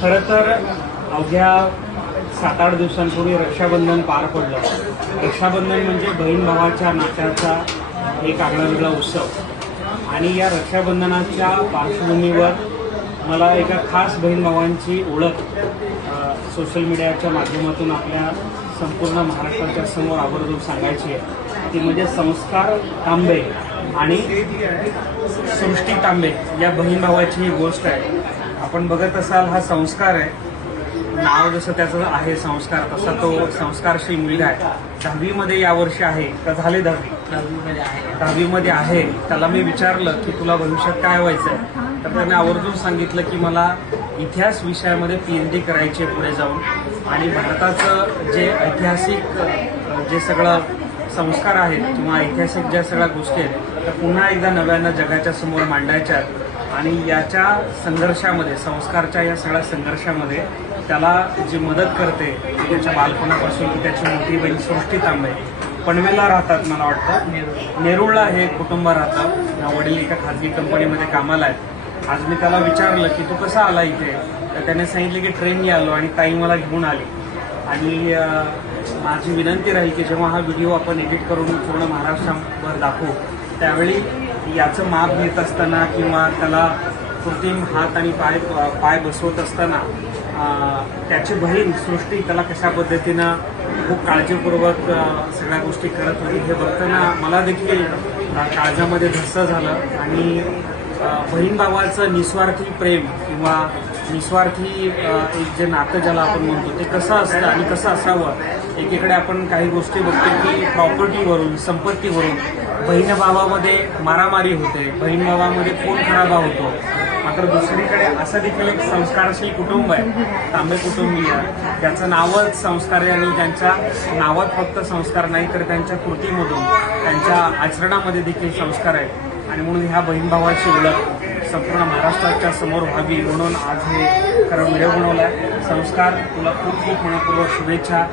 खरं तर अवघ्या सात आठ दिवसांपूर्वी रक्षाबंधन पार पडलं. रक्षाबंधन म्हणजे बहीण भावाच्या नात्याचा एक आगळावेगळा उत्सव. आणि या रक्षाबंधनाच्या पार्श्वभूमीवर मला एका खास बहीण भावांची ओळख सोशल मीडियाच्या माध्यमातून आपल्या संपूर्ण महाराष्ट्राच्या समोर आवर्जून सांगायची आहे. ती म्हणजे संस्कार तांबे आणि सृष्टी तांबे या बहीण भावाची ही गोष्ट आहे. आपण बघत असाल हा संस्कार आहे. नाव जसं त्याचं आहे संस्कार तसा तो संस्कारशील मुलगा आहे. दहावीमध्ये यावर्षी आहे का झाले दहावी? दहावीमध्ये आहे. दहावीमध्ये आहे. त्याला मी विचारलं की तुला भविष्यात काय व्हायचं आहे तर त्याने आवर्जून सांगितलं की मला इतिहास विषयामध्ये पी एच डी करायची आहे पुढे जाऊन. आणि भारताचं जे ऐतिहासिक जे सगळं संस्कार आहेत किंवा ऐतिहासिक ज्या सगळ्या गोष्टी आहेत त्या पुन्हा एकदा नव्यानं जगाच्या समोर मांडायच्या आहेत. आणि याच्या संघर्षामध्ये संस्कारच्या या सगळ्या संघर्षामध्ये त्याला जी मदत करते ती त्याच्या बालपणापासून की त्याची मोठी बहीण सृष्टी तांबे. पनवेलला राहतात मला वाटतं. नेरूळला हे कुटुंब राहतं. वडील एका खाजगी कंपनीमध्ये कामाला आहेत. आज मी त्याला विचारलं की तू कसा आला इथे? तर त्याने सांगितलं की ट्रेननी आलो आणि ताई मला घेऊन आली. आणि माझी विनंती राहील की जेव्हा हा व्हिडिओ आपण एडिट करून पूर्ण महाराष्ट्रावर दाखवू त्यावेळी याचं माप घेत असताना किंवा त्याला कृत्रिम हात आणि पाय पाय बसवत असताना त्याची बहीण सृष्टी त्याला कशा पद्धतीनं खूप काळजीपूर्वक सगळ्या गोष्टी करत होती हे बघताना मला देखील काळजामध्ये धस्स झालं. आणि बहीण भावाचं निस्वार्थी प्रेम किंवा निस्वार्थी एक जे नातं ज्याला आपण म्हणतो ते कसं असतं आणि कसं असावं एकीकडे आपण काही गोष्टी बघतो की प्रॉपर्टीवरून संपत्तीवरून बहीण भावामध्ये मारामारी होते. बहीण भावामध्ये कोण खराबा होतो? मात्र दुसरीकडे असं देखील एक संस्कारशील कुटुंब आहे. तांबे कुटुंबीय. त्याचं नावच संस्कार आहे आणि त्यांच्या नावात फक्त संस्कार नाही तर त्यांच्या कृतीमधून त्यांच्या आचरणामध्ये देखील संस्कार आहेत. आणि म्हणून ह्या बहीण भावाची ओळख संपूर्ण महाराष्ट्राच्या समोर व्हावी म्हणून आज हे खरं व्हिडिओ बनवला आहे संस्कार तुला खूप खूप मनपूर्वक शुभेच्छा.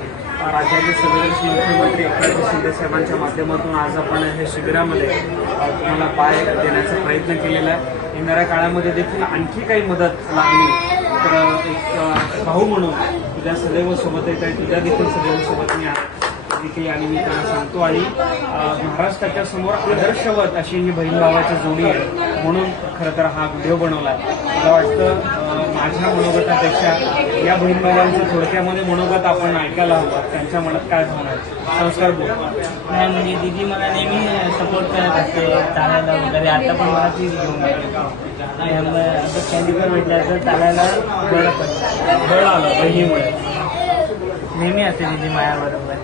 राज्याचे संवेदनशील मुख्यमंत्री एकनाथ शिंदे साहेबांच्या माध्यमातून आज आपण हे शिबिरामध्ये तुम्हाला पाय देण्याचा प्रयत्न केलेला आहे. येणाऱ्या काळामध्ये देखील आणखी काही मदत लागली. तर एक भाऊ म्हणून तुझ्या सदैव सोबत येत आहे. तुझ्या देखील सदैव सोबत मी देखील आणि मी त्यांना सांगतो आणि महाराष्ट्राच्या समोर आदर्शवत अशी ही बहीण भावाची जोडी आहे. म्हणून खरं तर हा व्हिडिओ बनवला आहे. मला वाटतं माझ्या मनोगतापेक्षा या बहीण भावांचं थोडक्यामध्ये मनोगत आपण ऐकायला हवं. त्यांच्या मनात काय भावना आहे संस्कार बोल. नाही म्हणजे दिदी मला नेहमी सपोर्ट करत असते चालायला वगैरे. आता पण मला तीच घेऊन आता चंदीगड भेटलं तर चालायला बरं पडतं बळ आलं बहिणीमुळे. नेहमी असते दिदी माझ्याबरोबर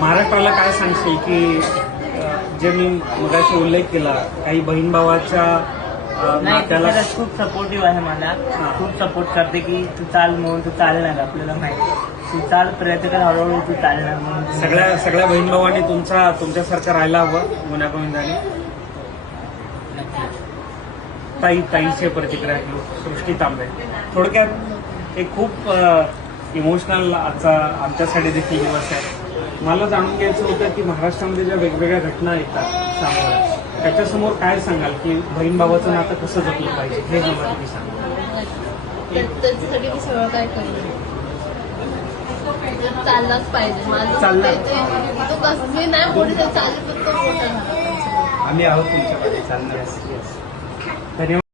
महाराष्ट्राला काय सांगशील की जे मी मगाशी उल्लेख केला काही बहीण भावाच्या अ, नाही ती नात्याला खरंच खूप सपोर्टिव्ह आहे मला. खूप सपोर्ट करते की तू चाल म्हणून तू चालणार आपल्याला माहिती तू चाल प्रयत्न कर हळूहळू तू चालणार म्हणून सगळ्या सगळ्या बहीण भावांनी तुमचा तुमच्यासारखं राहायला हवं गुन्ह्यागोविंदाने ताई ताईचे प्रतिक्रिया घेऊ सृष्टी तांबे. थोडक्यात एक खूप इमोशनल आजचा आमच्यासाठी देखील दिवस आहे. मला जाणून घ्यायचं होतं की महाराष्ट्रामध्ये ज्या वेगवेगळ्या घटना येतात समोर त्याच्यासमोर काय सांगाल की बहीण भावाचं नातं कसं जपलं पाहिजे? हे मला तुम्ही सांगा. मी सगळं काय करेन? चाललाच पाहिजे. माझं चालला. मत आहे ते तो कसं मी नाही मोठी तर चालेल पण तो मोठा झाला पाहिजे. आम्ही आहोत तुमच्याकडे चालणार.